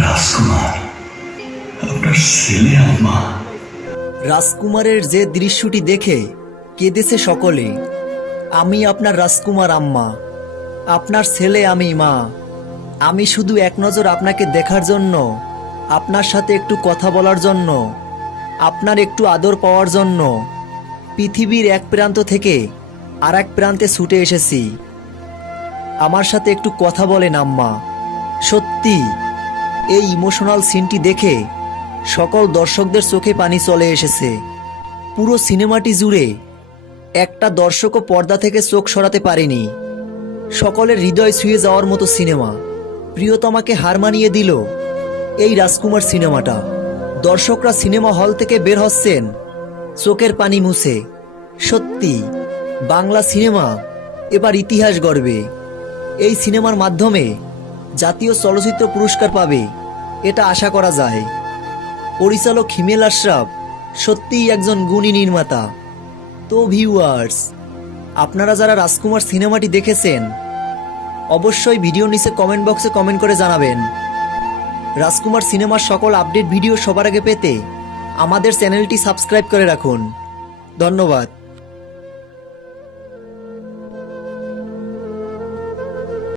রাজকুমার, আপনার ছেলে আম্মা। রাজকুমারের যে দৃশ্যটি দেখে কেঁদেছে সকলে। আমি আপনার রাজকুমার আম্মা, আপনার ছেলে আমি মা। আমি শুধু এক নজর আপনাকে দেখার জন্য, আপনার সাথে একটু কথা বলার জন্য, আপনার একটু আদর পাওয়ার জন্য পৃথিবীর এক প্রান্ত থেকে আর এক প্রান্তে ছুটে এসেছি। আমার সাথে একটু কথা বলেন আম্মা। সত্যি এই ইমোশনাল সিনটি দেখে সকল দর্শকদের চোখে পানি চলে এসেছে। পুরো সিনেমাটি জুড়ে একটা দর্শকও পর্দা থেকে চোখ সরাতে পারেনি। সকলের হৃদয় ছুঁয়ে যাওয়ার মতো সিনেমা। প্রিয়তমাকে হার মানিয়ে দিল এই রাজকুমার সিনেমাটা। দর্শকরা সিনেমা হল থেকে বের হচ্ছেন চোখের পানি মুছে। সত্যি বাংলা সিনেমা এবার ইতিহাস গড়বে। এই সিনেমার মাধ্যমে জাতীয় চলচ্চিত্র পুরস্কার পাবে, এটা আশা করা যায়। পরিচালক হিমেল আশরাফ সত্যিই একজন গুণী নির্মাতা। তো ভিউয়ার্স, আপনারা যারা রাজকুমার সিনেমাটি দেখেছেন অবশ্যই ভিডিও নিচে কমেন্ট বক্সে কমেন্ট করে জানাবেন। রাজকুমার সিনেমার সকল আপডেট ভিডিও সবার আগে পেতে আমাদের চ্যানেলটি সাবস্ক্রাইব করে রাখুন। ধন্যবাদ।